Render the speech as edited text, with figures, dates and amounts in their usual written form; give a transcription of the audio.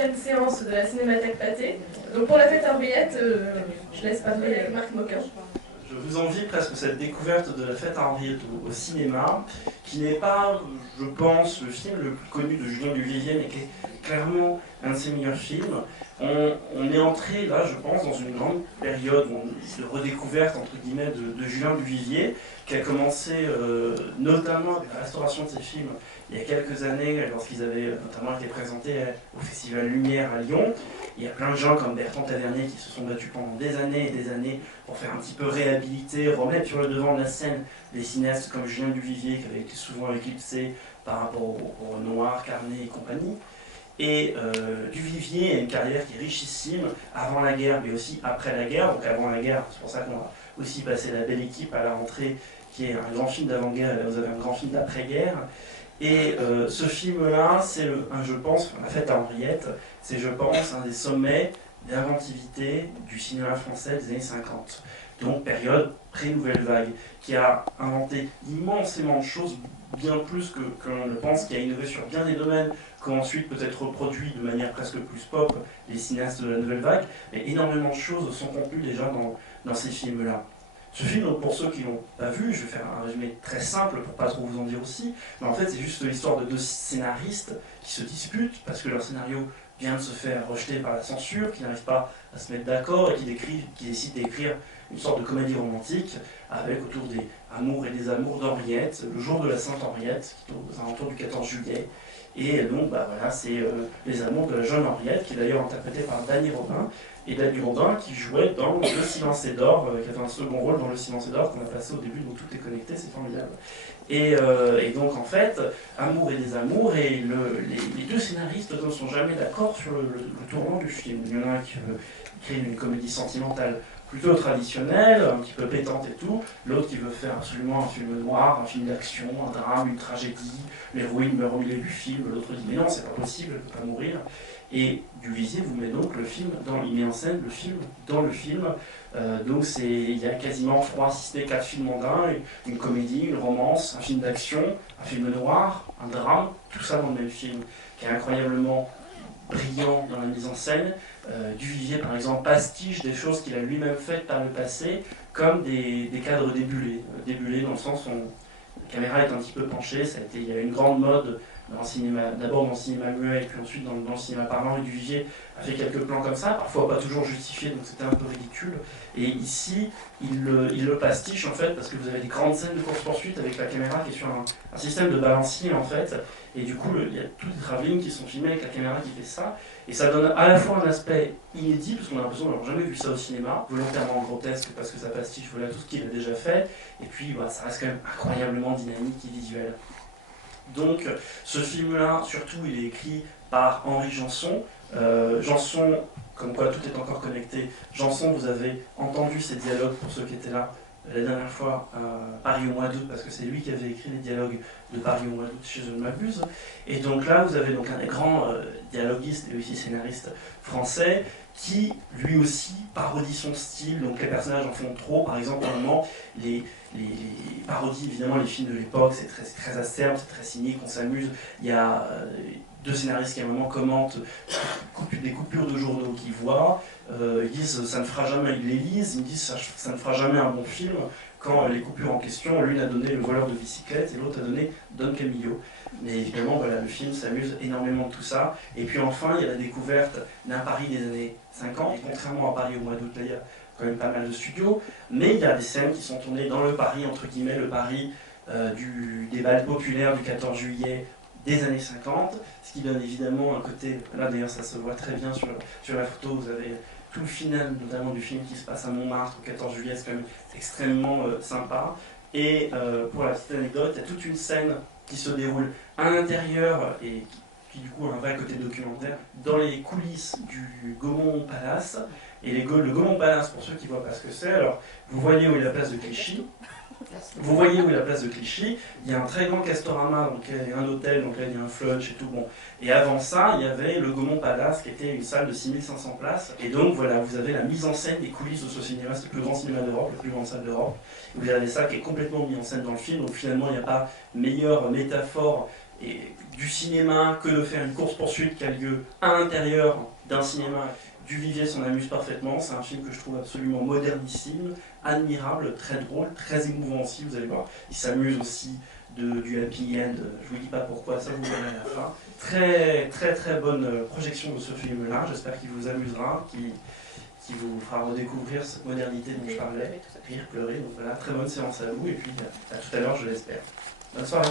deuxième séance de la Cinémathèque Pathé. Donc pour la fête à Henriette, je laisse parler Marc Moquin. Je vous envie presque cette découverte de la fête à Henriette au cinéma, qui n'est pas, je pense, le film le plus connu de Julien Duvivier, mais qui est clairement un de ses meilleurs films. On est entré là, je pense, dans une grande période de redécouverte entre guillemets de Julien Duvivier, qui a commencé notamment avec la restauration de ses films il y a quelques années, lorsqu'ils avaient notamment été présentés au Festival Lumière à Lyon. Il y a plein de gens comme Bertrand Tavernier qui se sont battus pendant des années et des années pour faire un petit peu réhabiliter, remettre sur le devant de la scène des cinéastes comme Julien Duvivier, qui avait été souvent éclipsé par rapport au Noir, Carnet et compagnie. Et Duvivier a une carrière qui est richissime, avant la guerre, mais aussi après la guerre. Donc avant la guerre, c'est pour ça qu'on va aussi passer La Belle Équipe à la rentrée, qui est un grand film d'avant-guerre, et là vous avez un grand film d'après-guerre. Et ce film-là, c'est, je pense, La Fête à Henriette, c'est, je pense, un des sommets d'inventivité du cinéma français des années 50. Donc période pré-nouvelle vague, qui a inventé immensément de choses, bien plus que l'on le pense, qui a innové sur bien des domaines, qui ont ensuite peut-être reproduit de manière presque plus pop les cinéastes de la nouvelle vague, mais énormément de choses sont contenues déjà dans ces films-là. Ce film, donc, pour ceux qui ne l'ont pas vu, je vais faire un résumé très simple pour ne pas trop vous en dire aussi, mais en fait c'est juste l'histoire de deux scénaristes qui se disputent parce que leur scénario vient de se faire rejeter par la censure, qui n'arrivent pas à se mettre d'accord et qui décident d'écrire une sorte de comédie romantique avec autour des amours et des amours d'Henriette, le jour de la Sainte Henriette, qui est aux alentours du 14 juillet. Et donc voilà, c'est les amours de la jeune Henriette, qui est d'ailleurs interprétée par Dany Robin, et Dany Robin qui jouait dans Le Silence et d'Or, qui avait un second rôle dans Le Silence et d'Or qu'on a passé au début, donc tout est connecté, c'est formidable. Et donc en fait, amour et des amours, et les deux scénaristes ne sont jamais d'accord sur le tournant du film. Il y en a un qui veut créer une comédie sentimentale plutôt traditionnelle, un petit peu pétante et tout, l'autre qui veut faire absolument un film noir, un film d'action, un drame, une tragédie, l'héroïne meurt au milieu du film, l'autre dit mais non, c'est pas possible, elle peut pas mourir. Et Duvivier vous met donc le film il met en scène le film dans le film. Donc il y a quasiment 3, si ce n'est 4 films en un, une comédie, une romance, un film d'action, un film noir, un drame, tout ça dans le même film, qui est incroyablement brillant dans la mise en scène. Duvivier par exemple pastiche des choses qu'il a lui-même faites par le passé, comme des cadres débulés dans le sens où la caméra est un petit peu penchée. Il y a une grande mode dans le cinéma, d'abord dans le cinéma muet et puis ensuite dans le cinéma parlant, et Duvivier a fait quelques plans comme ça, parfois pas toujours justifiés, donc c'était un peu ridicule. Et ici, il le pastiche en fait, parce que vous avez des grandes scènes de course-poursuite avec la caméra qui est sur un système de balancier en fait, et du coup il y a tous les travelling qui sont filmés avec la caméra qui fait ça, et ça donne à la fois un aspect inédit, parce qu'on a l'impression d'avoir jamais vu ça au cinéma, volontairement grotesque parce que ça pastiche voilà, tout ce qu'il a déjà fait, et puis bah, ça reste quand même incroyablement dynamique et visuel. Donc ce film-là, surtout, il est écrit par Henri Janson. Janson, comme quoi tout est encore connecté. Janson, vous avez entendu ces dialogues pour ceux qui étaient là la dernière fois à Paris au mois d'août, parce que c'est lui qui avait écrit les dialogues de Paris au mois d'août, si je ne m'abuse. Et donc là, vous avez donc un des grands dialoguistes et aussi scénaristes français qui, lui aussi, parodie son style. Donc les personnages en font trop. Par exemple, à un moment, les parodies, évidemment, les films de l'époque, c'est très acerbe, c'est très cynique, on s'amuse. Il y a deux scénaristes qui à un moment commentent des coupures de journaux qu'ils voient. Ils disent ça ne fera jamais, ils les lisent, ils disent ça ne fera jamais un bon film. Quand les coupures en question, l'une a donné Le voleur de bicyclette et l'autre a donné Don Camillo. Mais évidemment, voilà, le film s'amuse énormément de tout ça. Et puis enfin, il y a la découverte d'un Paris des années 50, contrairement à Paris au mois d'août, là, il y a quand même pas mal de studios, mais il y a des scènes qui sont tournées dans le Paris, entre guillemets, le Paris des balles populaires du 14 juillet des années 50, ce qui donne évidemment un côté, là d'ailleurs ça se voit très bien sur la photo, vous avez tout le final, notamment du film qui se passe à Montmartre au 14 juillet, c'est quand même extrêmement sympa. Et pour la petite anecdote, il y a toute une scène qui se déroule à l'intérieur et qui du coup a un vrai côté documentaire, dans les coulisses du Gaumont Palace. Et le Gaumont Palace, pour ceux qui ne voient pas ce que c'est, alors vous voyez où est la place de Clichy. Vous voyez où est la place de Clichy, il y a un très grand Castorama, donc il y a un hôtel, donc là il y a un flunch et tout. Bon. Et avant ça, il y avait le Gaumont Palace qui était une salle de 6500 places. Et donc voilà, vous avez la mise en scène des coulisses de ce cinéma, c'est le plus grand cinéma d'Europe, la plus grande salle d'Europe. Vous avez ça qui est complètement mis en scène dans le film, donc finalement il n'y a pas meilleure métaphore et du cinéma que de faire une course-poursuite qui a lieu à l'intérieur d'un cinéma. Duvivier s'en amuse parfaitement, c'est un film que je trouve absolument modernissime, admirable, très drôle, très émouvant aussi, vous allez voir. Il s'amuse aussi du happy end, je vous dis pas pourquoi, ça vous verrez à la fin. Très bonne projection de ce film-là, j'espère qu'il vous amusera, qui vous fera redécouvrir cette modernité dont je parlais, rire, pleurer, donc voilà, très bonne séance à vous, et puis à tout à l'heure je l'espère. Bonne soirée.